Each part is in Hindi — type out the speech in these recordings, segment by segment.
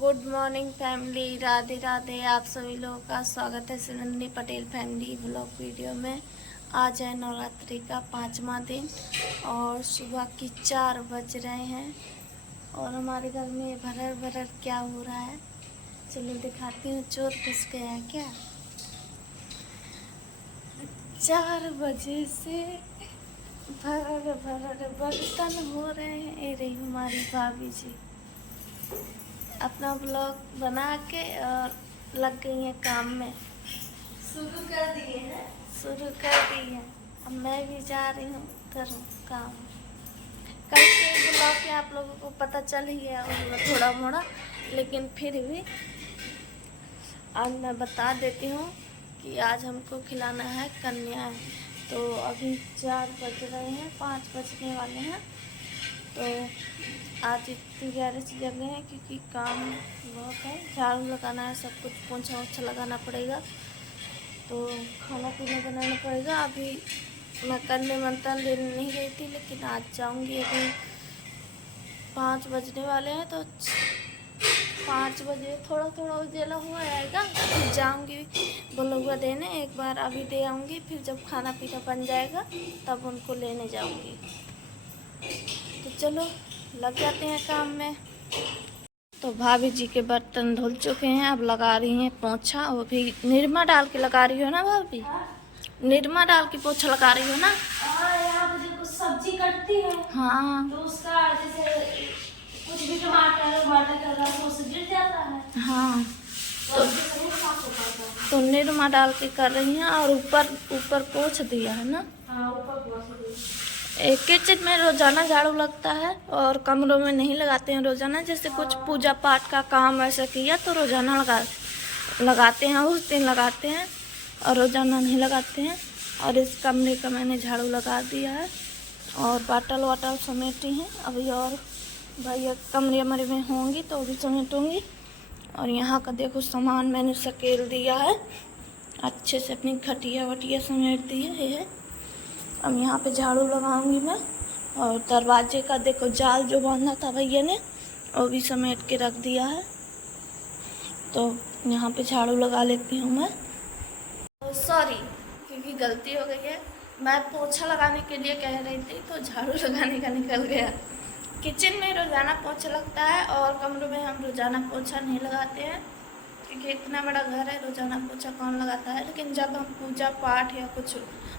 Good morning family, Radhe Radhe. आप सभी लोगों का स्वागत है सुनंदी पटेल फैमिली व्लॉग वीडियो में। आज है नवरात्रि का 5वां दिन और सुबह की 4 बज रहे हैं और हमारे घर में भरर भरर क्या हो रहा है चलो दिखाती हूँ। चोर घुस गया है क्या? 4 बजे से भरर भरर बर्तन हो रहे हैं। ये रही हमारी भाभी जी अपना ब्लॉग बना के और लग गई हैं काम में। शुरू कर दी है। अब मैं भी जा रही हूँ करूँ काम। कल के ब्लॉग में आप लोगों को पता चल ही गया होगा थोड़ा मोड़ा, लेकिन फिर भी आज मैं बता देती हूँ कि आज हमको खिलाना है कन्याएं। तो अभी 4 बज रहे हैं, 5 बजने वाले हैं। तो आज इतनी ग्यारह से जग गए हैं क्योंकि काम बहुत है। झाड़ू लगाना है, सब कुछ पोंछा ओछा लगाना पड़ेगा, तो खाना पीना बनाना पड़ेगा। अभी मैं कल निमंत्रण देने नहीं गई थी, लेकिन आज जाऊंगी। अभी 5 बजने वाले हैं तो 5 बजे थोड़ा थोड़ा उजाला हुआ आएगा, फिर जाऊंगी बुलौआ देने। एक बार अभी दे आऊँगी, फिर जब खाना पीना बन जाएगा तब उनको लेने जाऊंगी। तो चलो लग जाते हैं काम में। तो भाभी जी के बर्तन धुल चुके हैं, अब लगा रही हैं पोंछा। वो भी निरमा डाल के लगा रही हो ना भाभी? निरमा डाल के पोंछा लगा रही हो ना? यहाँ पे देखो सब्जी कटती है। हाँ, तो उसका जैसे कुछ भी टमाटर का रस उससे गिर जाता है। हाँ, तो निरमा डाल के कर रही हैं और ऊपर ऊपर पोंछ दिया है ना? हाँ, ऊपर पोंछ दिया। किचन में रोजाना झाड़ू लगता है और कमरों में नहीं लगाते हैं रोजाना। जैसे कुछ पूजा पाठ का काम ऐसा किया तो रोजाना लगाते हैं, उस दिन लगाते हैं और रोजाना नहीं लगाते हैं। और इस कमरे का मैंने झाड़ू लगा दिया है और बाटल वाटल समेटी हैं अभी। और भैया कमरे मरे में होंगी तो भी समेटूँगी। और यहाँ का देखो सामान मैंने सकेल दिया है अच्छे से, अपनी खटिया वटिया समेट दी है। अब यहाँ पे झाड़ू लगाऊंगी मैं। और दरवाजे का देखो जाल जो बांधा था भैया ने वो भी समेट के रख दिया है। तो यहाँ पे झाड़ू लगा लेती हूँ मैं। सॉरी, क्योंकि गलती हो गई है। मैं पोछा लगाने के लिए कह रही थी तो झाड़ू लगाने का निकल गया। किचन में रोज़ाना पोछा लगता है और कमरों में हम रोज़ाना पोछा नहीं लगाते हैं क्योंकि इतना बड़ा घर है, रोज़ाना पोछा कौन लगाता है। लेकिन जब हम पूजा पाठ या कुछ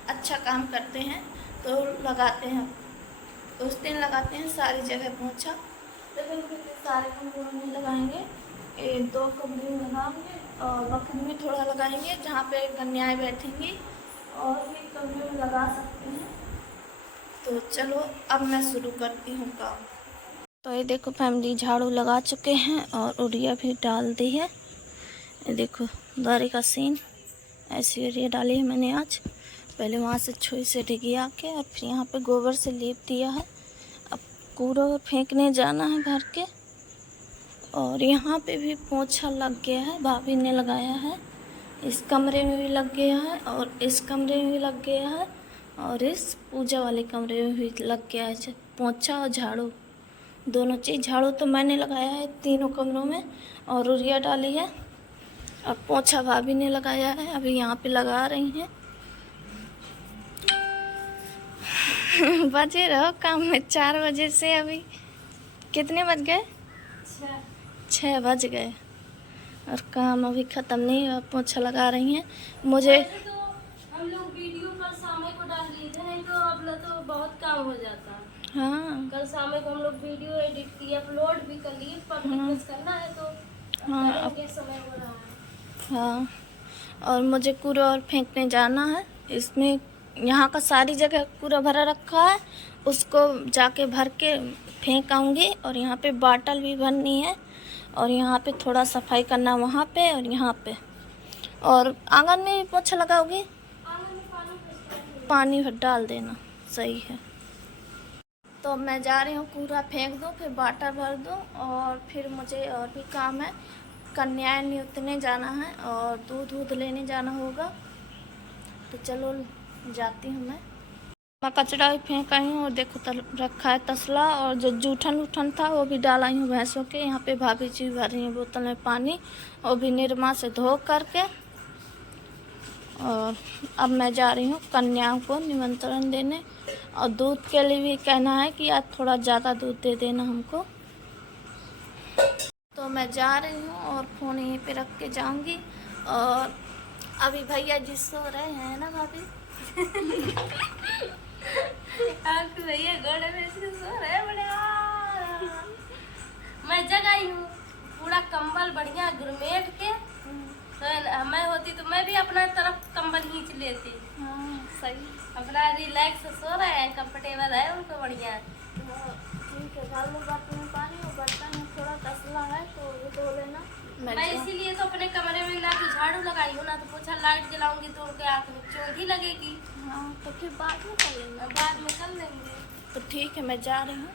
अच्छा काम करते हैं तो लगाते हैं, उस दिन लगाते हैं सारी जगह पोछा। लेकिन फिर सारे कमरों में नहीं लगाएंगे, 2 कमरे में लगाएंगे और बखरी में थोड़ा लगाएंगे जहाँ पे कन्याएं बैठेंगी, और भी कमरे में लगा सकते हैं। तो चलो अब मैं शुरू करती हूँ काम। तो ये देखो फैमिली झाड़ू लगा चुके हैं और उड़िया भी डाल दी है। ये देखो दारी का सीन, ऐसी उड़िया डाली है मैंने आज। पहले वहाँ से छुई से डिगिया के और फिर यहाँ पे गोबर से लीप दिया है। अब कूड़ा फेंकने जाना है भर के। और यहाँ पे भी पोछा लग गया है, भाभी ने लगाया है। इस कमरे में भी लग गया है और इस कमरे में भी लग गया है और इस पूजा वाले कमरे में भी लग गया है पोछा और झाड़ू, दोनों चीज़। झाड़ू तो मैंने लगाया है तीनों कमरों में और उड़िया डाली है। अब पोछा भाभी ने लगाया है, अभी यहाँ पे लगा रही हैं। बजे रहो काम में। 4 बजे से अभी कितने बज गए? 6 बज गए और काम अभी ख़त्म नहीं हुआ। पोछा लगा रही हैं। मुझे तो हम लोग वीडियो कल शाम को डाल दिए थे, नहीं तो अब तो बहुत काम हो जाता। हाँ, कल शाम को हम लोग वीडियो एडिट किए, अपलोड भी कर लिए। पब्लिक करना है तो हाँ, करेंगे, समय हो रहा है। हाँ। और मुझे कूड़ा और फेंकने जाना है। इसमें यहाँ का सारी जगह कूड़ा भरा रखा है, उसको जाके भर के फेंक आऊँगी। और यहाँ पे बाटल भी भरनी है और यहाँ पे थोड़ा सफाई करना वहाँ पे और यहाँ पे। और आंगन में भी पोछा लगाओगी? पानी भर डाल देना, सही है। तो मैं जा रही हूँ, कूड़ा फेंक दूँ, फिर बाटल भर दूँ और फिर मुझे और भी काम है। कन्याएं न्योतने जाना है और दूध लेने जाना होगा। तो चलो जाती हूँ मैं। मैं कचरा भी फेंक आई हूँ और देखो रखा है तसला, और जो जूठन उठन था वो भी डाला हूँ भैंसों के। यहाँ पे भाभी जी भर रही हैं बोतल में पानी, वो भी निरमा से धो करके। और अब मैं जा रही हूँ कन्याओं को निमंत्रण देने, और दूध के लिए भी कहना है कि आज थोड़ा ज़्यादा दूध दे देना हमको। तो मैं जा रही हूँ और फ़ोन यहीं पे रख के जाऊँगी। और अभी भैया जी सो रहे हैं ना भाभी? आपके भैया घोड़े में से सो रहे हैं बड़े। मैं जग आई हूँ पूरा कंबल बढ़िया गुरमेट के। तो मैं होती तो मैं भी अपना तरफ कंबल खींच लेती। हाँ सही, अपना रिलैक्स सो रहे हैं, कंफर्टेबल है उनको बढ़िया। ठीक है, डाल लो बर्तन में पानी, और बर्तन में थोड़ा तसला है तो वो धो लेना। मैं इसीलिए तो अपने कमरे में ना तो झाड़ू लगाई हूँ ना तो पोछा। लाइट जलाऊंगी तो उनके आँख में चोट लगेगी। हाँ तो फिर बाद में कर लेंगे। बाद में कर लेंगे। तो ठीक है, मैं जा रही हूँ।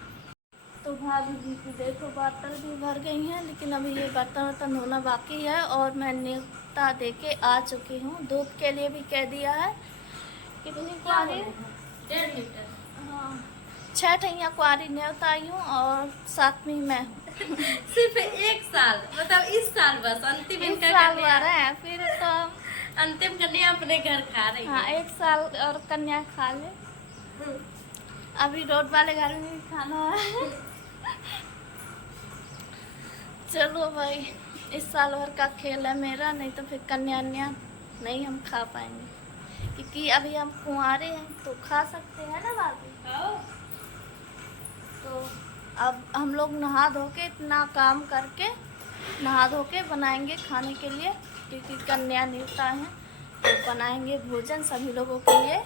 तो भाभी जी की देखो बर्तन भी भर गई हैं, लेकिन अभी ये बर्तन धोना बाकी है। और मैं न्योता दे के आ चुकी हूँ। दूध के लिए भी कह दिया है। कितनी क्वारी? 1.5 लीटर। हाँ, 6 ठैया क्वारी न्योता आई हूँ, और साथ में मैं हूँ। सिर्फ 1 साल, मतलब इस साल बस अंतिम इस इनका साल कन्या भर है, फिर तो अंतिम कन्या अपने घर खा रही हाँ है। 1 साल और कन्या खा ले। अभी रोड वाले घर में भी खाना है। चलो भाई, इस साल भर का खेल है मेरा, नहीं तो फिर कन्या नहीं हम खा पाएंगे, क्योंकि अभी हम कुंवारे हैं तो खा सकते हैं ना भाभी। तो अब हम लोग नहा धो के इतना काम करके नहा धो के बनाएंगे खाने के लिए, क्योंकि कन्या न्योता है तो बनाएंगे भोजन सभी लोगों के लिए।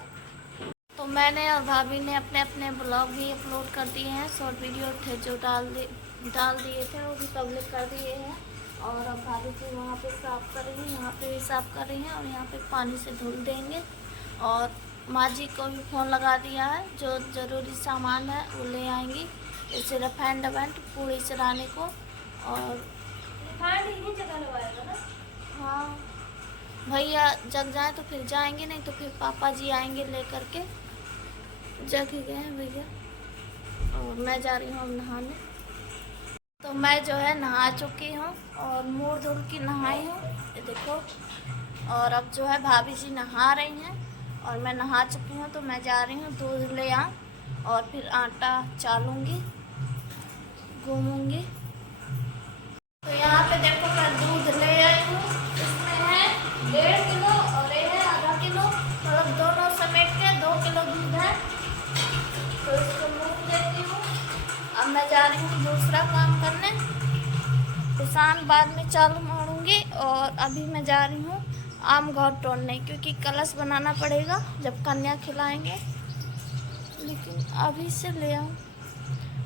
तो मैंने और भाभी ने अपने अपने ब्लॉग भी अपलोड कर दिए हैं। शॉर्ट वीडियो थे जो डाल दिए थे, वो भी पब्लिक कर दिए हैं। और अब भाभी जी वहाँ पे साफ़ कर रही हैं, यहाँ पे भी साफ़ कर रही हैं, और यहाँ पे पानी से धुल देंगे। और माँ जी को भी फ़ोन लगा दिया है, जो ज़रूरी सामान है वो ले आएंगी, जैसे रिफाइंड पूड़ी चढ़ाने को। और रिफाइंड इन्हीं जगह लगवाएगा ना? हाँ, भैया जग जाए तो फिर जाएंगे, नहीं तो फिर पापा जी आएंगे लेकर के। जग ही गए हैं भैया, और मैं जा रही हूँ अब नहाने। तो मैं जो है नहा चुकी हूँ और मुँह धुल की नहाई हूँ, ये देखो। और अब जो है भाभी जी नहा रही हैं और मैं नहा चुकी हूँ। तो मैं जा रही हूँ दूध ले आ, और फिर आटा चालूँगी, घूमूँगी। तो यहाँ पे देखो मैं दूध ले आई हूँ, इसमें है 1.5 किलो और ये है आधा किलो, मतलब दोनों समेट के 2 किलो दूध है। तो इसको मूँग देती हूँ। अब मैं जा रही हूँ दूसरा काम करने, किसान बाद में चालू मारूँगी। और अभी मैं जा रही हूँ आम घाट तोड़ने, क्योंकि कलश बनाना पड़ेगा जब कन्या खिलाएंगे। लेकिन अभी से ले आऊँ,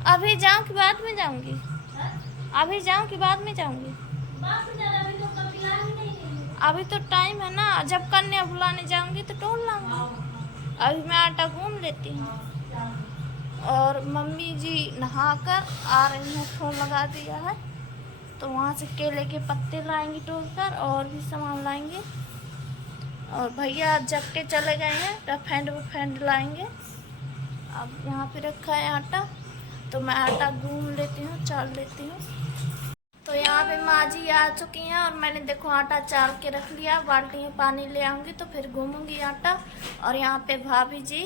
अभी जाऊँ कि बाद में जाऊँगी? अभी जाऊँ कि बाद में जाऊँगी? अभी तो टाइम है ना, जब कन्या बुलाने जाऊँगी तो तोड़ लाऊंगी। अभी मैं आटा गूंद लेती हूँ। और मम्मी जी नहाकर आ रही हैं, फ़ोन लगा दिया है, तो वहाँ से केले के पत्ते लाएंगी तोड़कर, और भी सामान लाएंगे। और भैया जग के चले गए हैं, रफेंड लाएंगे। अब यहाँ पे रखा है आटा, तो मैं आटा गूंद लेती हूँ, चाल लेती हूँ। तो यहाँ पे माँ जी आ चुकी हैं, और मैंने देखो आटा चाल के रख लिया। बाल्टी में पानी ले आऊँगी तो फिर घूमूंगी आटा। और यहाँ पे भाभी जी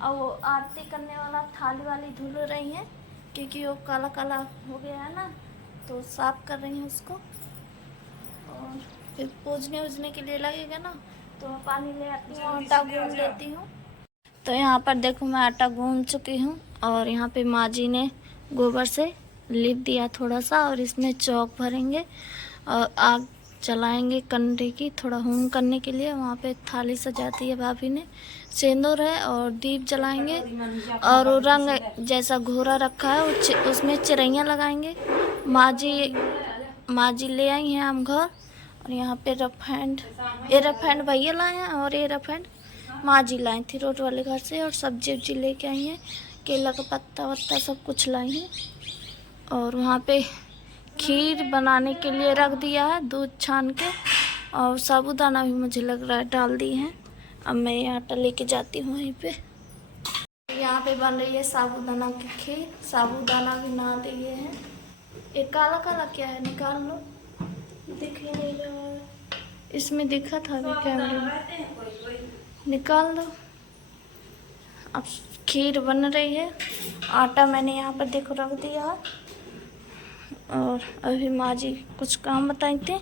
और वो आरती करने वाला थाली वाली धुल रही हैं, क्योंकि वो काला काला हो गया है ना, तो साफ कर रही हैं उसको। और फिर पूजने के लिए लगेगा ना, तो मैं पानी ले आती हूँ, आटा गूंद लेती हूँ। तो यहाँ पर देखो मैं आटा गूंद चुकी हूँ, और यहाँ पे माँ जी ने गोबर से लिप दिया थोड़ा सा, और इसमें चौक भरेंगे और आग जलाएंगे कंडे की, थोड़ा होम करने के लिए। वहाँ पे थाली सजाती है भाभी ने, सिंदूर है और दीप जलाएंगे। और वो रंग जैसा घोरा रखा है उसमें चिरैयाँ लगाएंगे। माँ जी ले आई हैं हम घर। और यहाँ पे ये रफेंड भैया लाए हैं, और ये रफेंड माँ जी लाई थी रोड वाले घर से। और सब्जी उब्जी लेके आई हैं, केला का पत्ता वत्ता सब कुछ लाई हैं। और वहाँ पे खीर बनाने के लिए रख दिया है, दूध छान के। और साबूदाना भी मुझे लग रहा है डाल दी हैं। अब मैं ये आटा लेके जाती हूँ वहीं पे। यहाँ पे बन रही है साबूदाना की खीर। साबूदाना भी ना दिए हैं। एक काला काला क्या है, निकाल लो, दिख ही नहीं रहा है। इसमें दिखा था अभी कैमरे में, निकाल दो। अब खीर बन रही है। आटा मैंने यहाँ पर देखो रख दिया है। और अभी माँ जी कुछ काम बताए थे।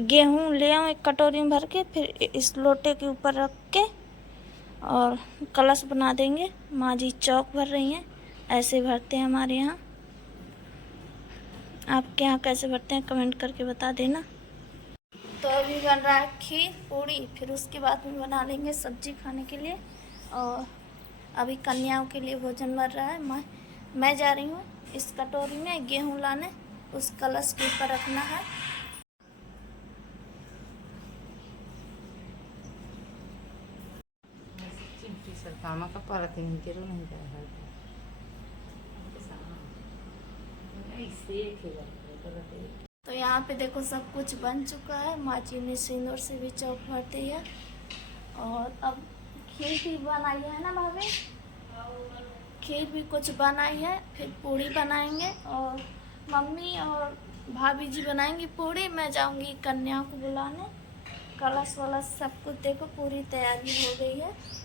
गेहूँ ले आऊँ एक कटोरी में भर के, फिर इस लोटे के ऊपर रख के और कलश बना देंगे। माँ जी चौक भर रही हैं, ऐसे भरते हैं हमारे यहाँ। आपके यहाँ कैसे भरते हैं कमेंट करके बता देना। तो अभी बन रहा है खीर पूड़ी, फिर उसके बाद में बना लेंगे सब्जी खाने के लिए। और अभी कन्याओं के लिए भोजन बन रहा है। मैं जा रही हूँ इस कटोरी में गेहूँ लाने, उस कलश के ऊपर रखना है। कामा का परत नहीं तो यहाँ पे देखो सब कुछ बन चुका है। माँ जी ने सिंदूर से भी चौक भरती है। और अब खीर भी बनाई है ना भाभी, खीर भी कुछ बनाई है। फिर पूड़ी बनाएंगे और मम्मी और भाभी जी बनाएंगी पूड़ी। मैं जाऊंगी कन्याओं को बुलाने। कलश वलश सब कुछ देखो पूरी तैयारी हो गई है।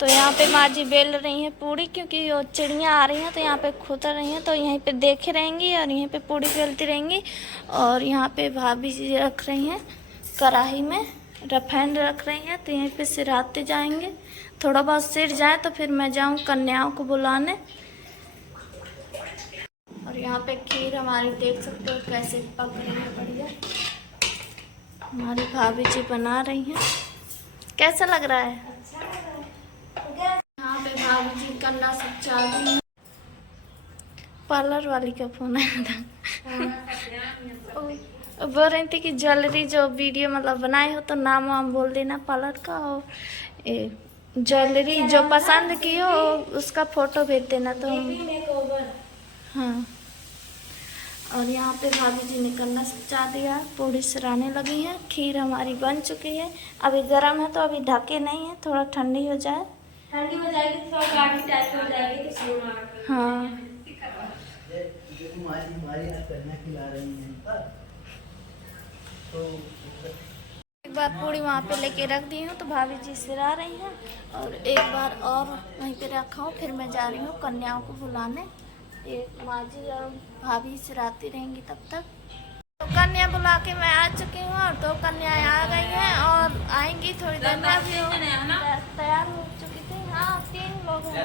तो यहाँ पे माँ जी बेल रही हैं पूड़ी, क्योंकि वो चिड़ियाँ आ रही हैं तो यहाँ पे खुतर रही हैं, तो यहीं पे देखे रहेंगी और यहीं पे पूड़ी बेलती रहेंगी। और यहाँ पे भाभी जी रख रही हैं कढ़ाई में, रिफाइंड रख रही हैं, तो यहीं पे सिराते जाएंगे। थोड़ा बहुत सिर जाए तो फिर मैं जाऊँ कन्याओं को बुलाने। और यहाँ पे खीर हमारी देख सकते हो कैसे पक रही है, बढ़िया। हमारी भाभी जी बना रही हैं। कैसा लग रहा है? यहाँ पे भाभी जी कन्या सब चाल रही हैं। पार्लर वाली का फोन आया था। बोल रही थी कि ज्वेलरी जो वीडियो मतलब बनाए हो तो नाम वाम बोल देना पार्लर का, और ज्वेलरी जो पसंद की हो उसका फोटो भेज देना तो हम। हाँ। और यहाँ पे भाभी जी ने कन्या सजा दिया, पूड़ी सराने लगी है। खीर हमारी बन चुकी है। अभी गर्म है तो अभी ढके नहीं है, थोड़ा ठंडी हो जाए। ठंडी हो जाएगी तो थोड़ा गाढ़ी टाइप हो जाएगी तो हाँ। एक बार पूड़ी वहाँ पे लेके रख दी हूँ तो भाभी जी सिरा रही हैं, और एक बार और वहीं पे रखा हूँ। फिर मैं जा रही हूँ कन्याओं को बुलाने। एक माँ जी और भाभी सिराती रहेंगी तब तक। तो कन्या बुला के मैं आ चुकी हूँ और 2 कन्याएं आ गई हैं और आएंगी थोड़ी देर में। भी तैयार हो चुकी थी। हाँ 3 लोग हैं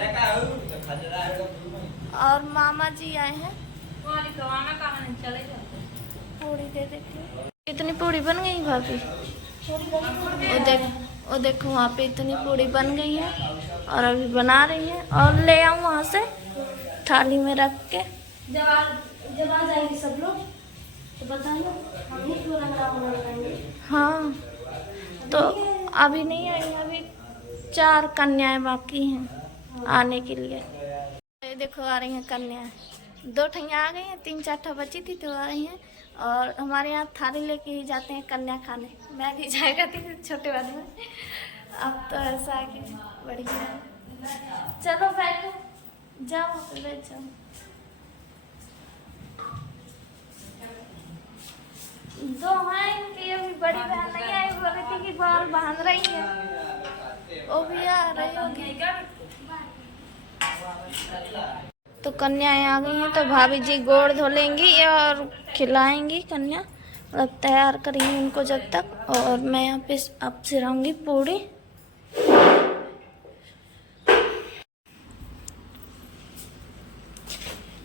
और मामा जी आए हैं। पूड़ी दे देती हूँ। इतनी पूड़ी बन गई भाभी? वो देखो वहाँ पे इतनी पूड़ी बन गई है और अभी बना रही है। और ले आऊँ वहाँ से थाली में रख के। जब आ जाएंगे सब लोग तो बताइए, हम ही प्रोग्राम बनाएंगे। हाँ तो अभी नहीं आएंगे, अभी 4 कन्याएं बाकी हैं आने के लिए। ये देखो आ रही हैं कन्याएं। 2 ठैया आ गई हैं, 3-4 ठा बची थी तो आ रही हैं। और हमारे यहाँ थाली लेके ही जाते हैं कन्या खाने। मैं भी जाया करती थी छोटे वाले में, अब तो ऐसा है कि बढ़िया है। चलो बैठो, जाओ बैठ जाओ। 2 हैं इनकी, अभी बड़ी बहन नहीं आई, बोल रही थी कि बाल बांध रही है, वो भी आ रही होगी। तो कन्याएं आ गई हैं तो भाभी जी गोड़ धो लेंगी और खिलाएंगी कन्या, मतलब तैयार करेंगी उनको जब तक। और मैं यहाँ पे अब सिराऊंगी पूड़ी।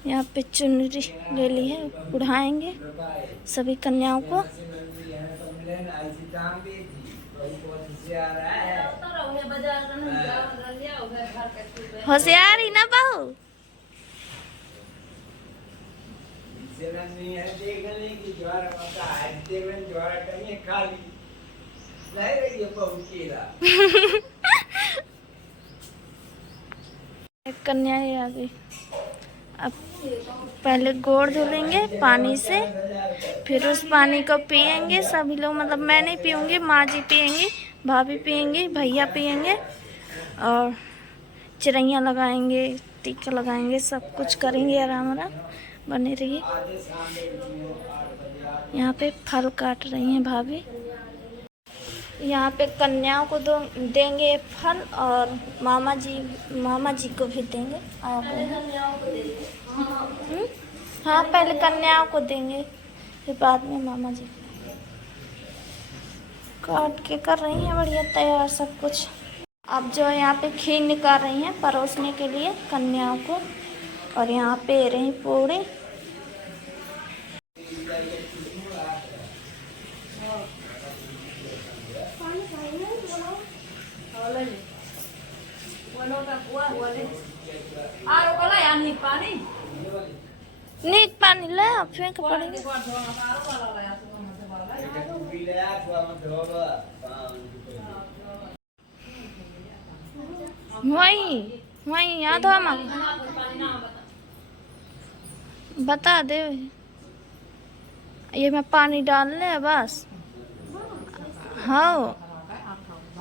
यहाँ पे चुनरी ले ली है, उड़ाएंगे सभी कन्याओं को। होशियार ही ना बहू। कन्याएं आ गई। अब पहले गोड़ धो लेंगे पानी से, फिर उस पानी को पियेंगे सभी लोग। मतलब मैं नहीं पीऊँगी, माँ जी पियेंगी, भाभी पियेंगी, भैया पियेंगे और चिरैया लगाएंगे, टीका लगाएंगे, सब कुछ करेंगे। आराम आराम बने रहिए। यहाँ पे फल काट रही हैं भाभी। यहाँ पे कन्याओं को देंगे फल और मामा जी को भी देंगे। आप हाँ, पहले कन्याओं को देंगे, फिर बाद में मामा जी। काट के कर रही हैं बढ़िया तैयार सब कुछ। अब जो है यहाँ पे खीर निकाल रही हैं परोसने के लिए कन्याओं को। और यहाँ पे रही पूड़ी। नीक पानी ले फेंक पड़ेंगे। वही याद हो माँ बता दे। ये मैं पानी डाल ले बस। हाँ,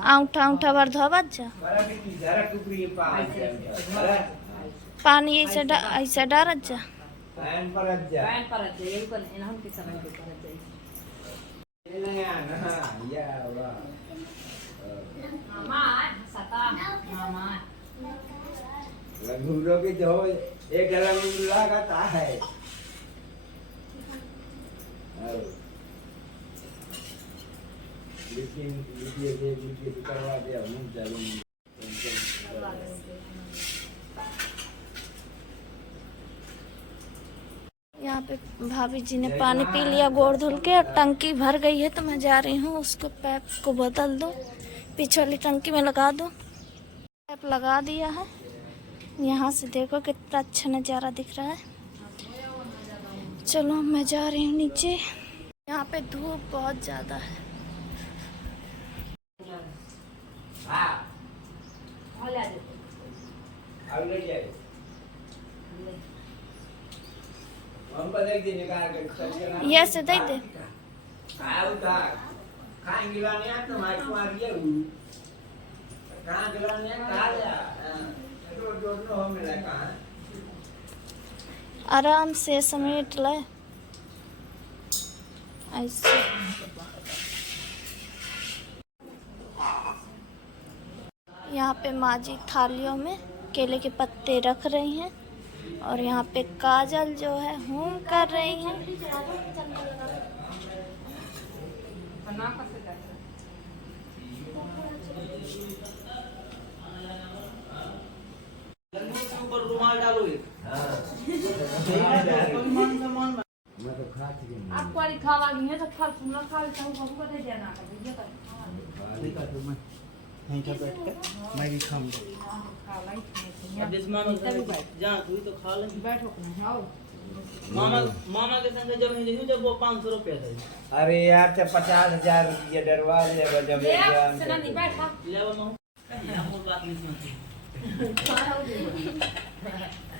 आउठा भर धोबत जा। पानी ऐसे डालत जा। लघुरों की जो एक लगाता है। लेकिन करवा दिया यहाँ पे भाभी जी ने पानी पी लिया गोड़ धुल के। टंकी भर गई है तो मैं जा रही हूँ उसको पैप को बदल दो, पीछे वाली टंकी में लगा दो। पैप लगा दिया है। यहाँ से देखो कितना अच्छा नज़ारा दिख रहा है। चलो मैं जा रही हूँ नीचे। यहाँ पे धूप बहुत ज़्यादा है। ये से दे दे। आराम से समेट ले ऐसे। यहाँ पे माँ जी थालियों में केले के पत्ते रख रही हैं और यहाँ पे काजल जो है होम कर रही हैं। रुमाल डालो। आपको वाली खावा गई है तो फल फूल खा लेता हूँ। बाबू को दे देना नहीं था बैठ कर मैं भी खाऊंगा। जहाँ तू तो खा ले। बैठो आओ। मामा के संग जब नहीं जब वो 500 रुपया था। अरे यार 50,000 रुपया डरवा ले जब एग्जाम से नहीं बैठा ले वो मामा हम बात नहीं सुनते।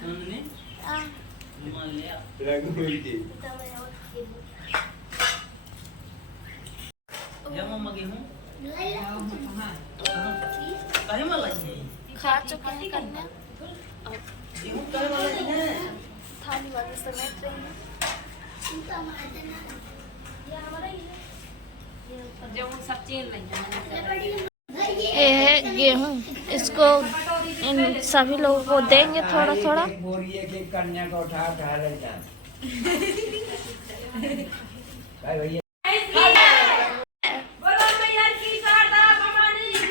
सुनने रुमाल ले आ। रघुवीर जी ले मामा के हूँ कहीं वाला है। खा चुके हैं कन्या। गेहूं कहीं वाला है। थाली वाली समेट रही हैं। सब चेन नहीं ये है गेहूँ। इसको इन सभी लोगों को देंगे थोड़ा थोड़ा। बोरिए की कन्या को उठा ले जा। भाई भैया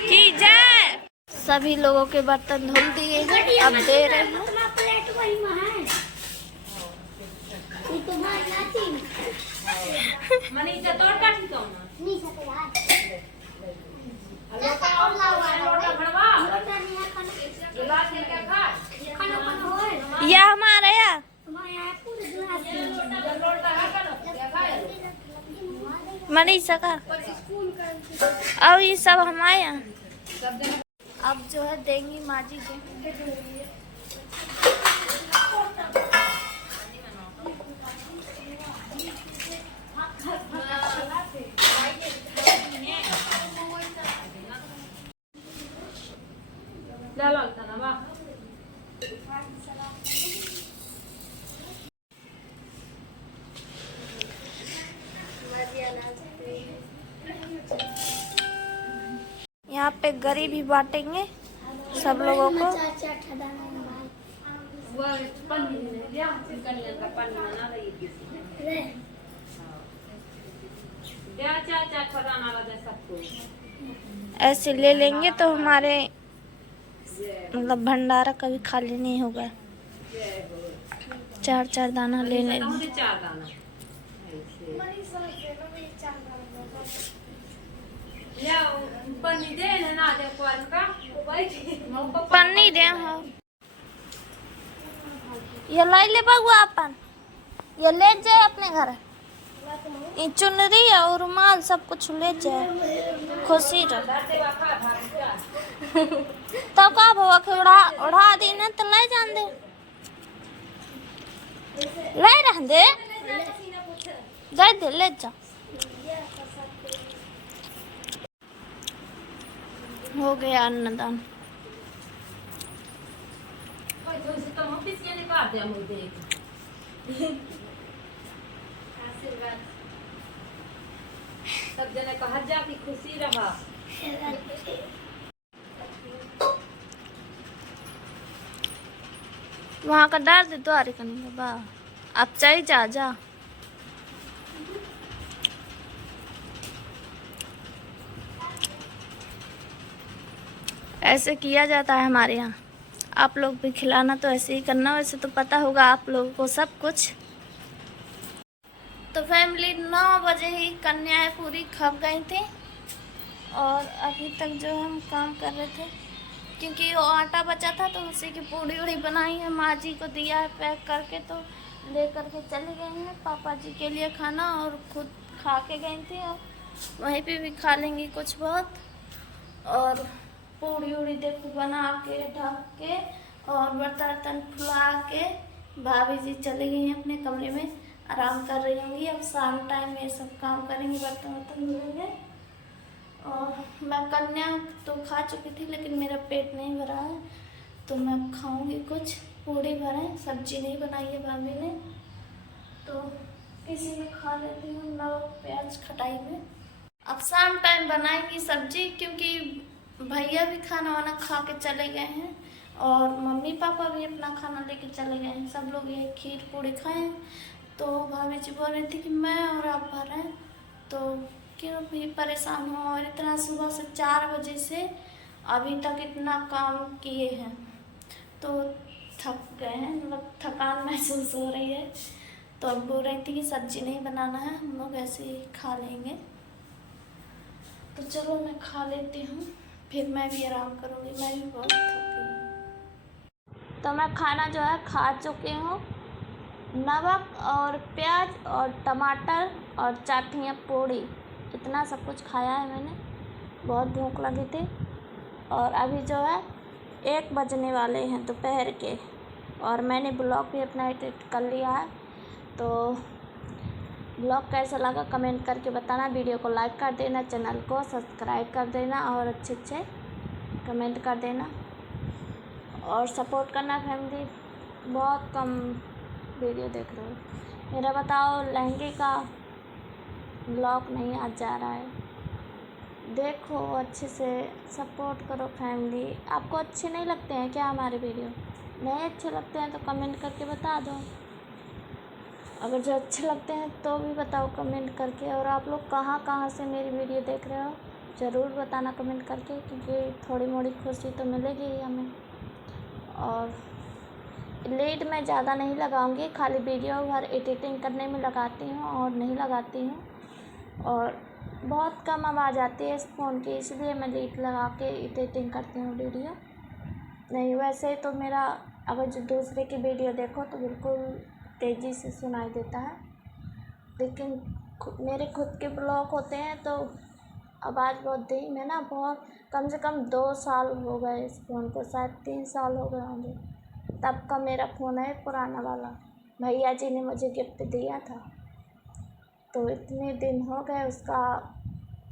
की जाए। सभी लोगों के बर्तन धुल दिए हैं, अब दे रहे हैं। मनीषा तोड़ काटी तो यह हमारा या मनीषा का। अब ये सब हमारे यहाँ। अब जो है देंगी माँ जी को। लगता ना वाह पे गरी भी बांटेंगे सब लोगों को। ऐसे ले लेंगे तो हमारे मतलब भंडारा कभी खाली नहीं होगा। 4-4 दाना ले लेंगे। पन्नी दे हाँ। ये लाई ले बउआ अपन, ये ले जाए अपने घर। ये चुनरी और रुमाल सब कुछ ले जाए, खुशी रह। तो का भवा के उड़ा दी ना तो ले जान दे, ले रह दे, जाए दे ले जा। हो गया अन्नदान। सब जने कहा जा कि खुशी रहा। वहाँ का डाल दे द्वारे करने बा, अब चाहिए जा जा। ऐसे किया जाता है हमारे यहाँ। आप लोग भी खिलाना तो ऐसे ही करना। वैसे तो पता होगा आप लोगों को सब कुछ। तो फैमिली 9 बजे ही कन्याएं पूरी खप गई थी और अभी तक जो हम काम कर रहे थे, क्योंकि वो आटा बचा था तो उसी की पूड़ी उड़ी बनाई है, माँ जी को दिया है पैक करके, तो ले करके चले गए हैं पापा जी के लिए खाना और खुद खा के गई थी। और वहीं पे भी खा लेंगी कुछ बहुत। और पूड़ी उड़ी देखो बना के ढक के और बर्तन फुला के भाभी जी चली गई हैं अपने कमरे में, आराम कर रही होंगी। अब शाम टाइम ये सब काम करेंगी, बर्तन वर्तन धुलेंगे। और मैं कन्या तो खा चुकी थी लेकिन मेरा पेट नहीं भरा है, तो मैं खाऊंगी कुछ। पूड़ी भरे, सब्जी नहीं बनाई है भाभी ने, तो किसी में खा लेती हूँ नमक प्याज खटाई में। अब शाम टाइम बनाएंगी सब्जी, क्योंकि भैया भी खाना वाना खा के चले गए हैं और मम्मी पापा भी अपना खाना लेके चले गए हैं। सब लोग ये खीर पूड़ी खाएं। तो भाभी जी बोल रही थी कि मैं और आप भर रहे हैं तो क्यों भी परेशान हो। और इतना सुबह से 4 बजे से अभी तक इतना काम किए हैं तो थक गए हैं, मतलब थकान महसूस हो रही है। तो अब बोल रही थी कि सब्जी नहीं बनाना है, हम लोग ऐसे ही खा लेंगे। तो चलो मैं खा लेती हूँ, फिर मैं भी आराम करूँगी, मैं भी बहुत थकी हूँ। तो मैं खाना जो है खा चुकी हूँ। नमक और प्याज और टमाटर और चाटियाँ पूड़ी, इतना सब कुछ खाया है मैंने। बहुत भूख लगी थी। और अभी जो है 1 बजने वाले हैं दोपहर के, और मैंने ब्लॉग भी अपना एडिट कर लिया है। तो ब्लॉग कैसा लगा कमेंट करके बताना, वीडियो को लाइक कर देना, चैनल को सब्सक्राइब कर देना और अच्छे कमेंट कर देना और सपोर्ट करना। फैमिली बहुत कम वीडियो देख रहे हो मेरा, बताओ लहंगे का ब्लॉग नहीं आज जा रहा है, देखो अच्छे से सपोर्ट करो फैमिली। आपको अच्छे नहीं लगते हैं क्या हमारे वीडियो? नहीं अच्छे लगते हैं तो कमेंट करके बता दो। अगर जो अच्छे लगते हैं तो भी बताओ कमेंट करके। और आप लोग कहाँ से मेरी वीडियो देख रहे हो ज़रूर बताना कमेंट करके, क्योंकि थोड़ी मोड़ी खुशी तो मिलेगी ही हमें। और लीड मैं ज़्यादा नहीं लगाऊंगी, खाली वीडियो भर एडिटिंग करने में लगाती हूँ और नहीं लगाती हूँ। और बहुत कम आवाज़ आती है इस फ़ोन की, इसलिए मैं लीड लगा के एडिटिंग करती हूँ वीडियो। नहीं वैसे तो मेरा अगर जो दूसरे की वीडियो देखो तो बिल्कुल तेज़ी से सुनाई देता है, लेकिन मेरे खुद के ब्लॉग होते हैं तो आवाज़ बहुत धीमी है ना। बहुत कम से कम 2 साल हो गए इस फ़ोन को, शायद 3 साल हो गए होंगे। तब का मेरा फ़ोन है पुराना वाला, भैया जी ने मुझे गिफ्ट दिया था। तो इतने दिन हो गए, उसका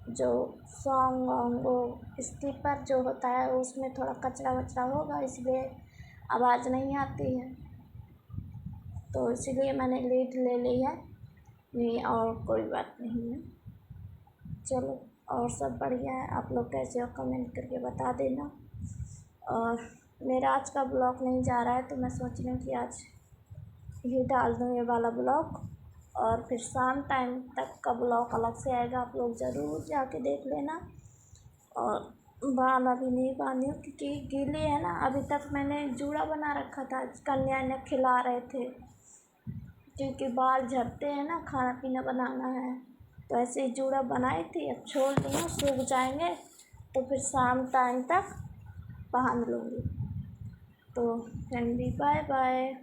जो सॉन्ग वो स्पीकर जो होता है उसमें थोड़ा कचरा वचरा होगा, इसलिए आवाज़ नहीं आती है। तो इसीलिए मैंने लीड ले ली है, नहीं और कोई बात नहीं है। चलो और सब बढ़िया है। आप लोग कैसे हो कमेंट करके बता देना। और मेरा आज का ब्लॉग नहीं जा रहा है तो मैं सोच रही हूँ कि आज ये डाल दूँ ये वाला ब्लॉग, और फिर शाम टाइम तक का ब्लॉग अलग से आएगा, आप लोग ज़रूर जाके देख लेना। और बाल अभी नहीं बांधी हूँ क्योंकि गीले है ना। अभी तक मैंने जूड़ा बना रखा था, कन्या ने खिला रहे थे क्योंकि बाल झड़ते हैं ना, खाना पीना बनाना है, तो ऐसे ही जूड़ा बनाई थी। अब छोड़ दी हूँ, सूख जाएंगे तो फिर शाम टाइम तक पहन लूँगी। तो फैमिली बाय बाय।